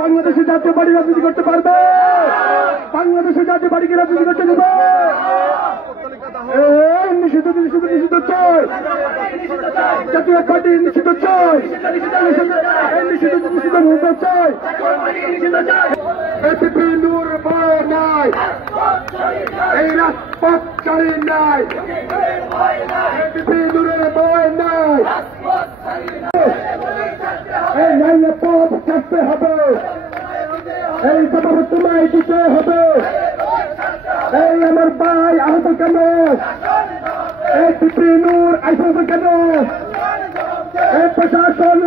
বাংলাদেশে জাতীয় পার্টি রাজনীতি করতে পারবে? বাংলাদেশে জাতীয় পার্টিকে রাজনীতি করতে দেবে? নিষিদ্ধ নিষিদ্ধ নিষিদ্ধ চাই, জাতীয় পার্টি নিষিদ্ধ চাই, নিষিদ্ধ নিষিদ্ধ মুক্ত চাই। এপিপি নূর ভয় নাই, এই রাজপথ চাই নাই, এপিপি নূরের ভয় নাই, এই ন্যায় পথ ছাড়তে হবে, এই জবাব তোমায় দিতে হবে। এই আমার ভাই আহত কেন? এই পিপি নূর আইসা কেন? এই প্রশাসন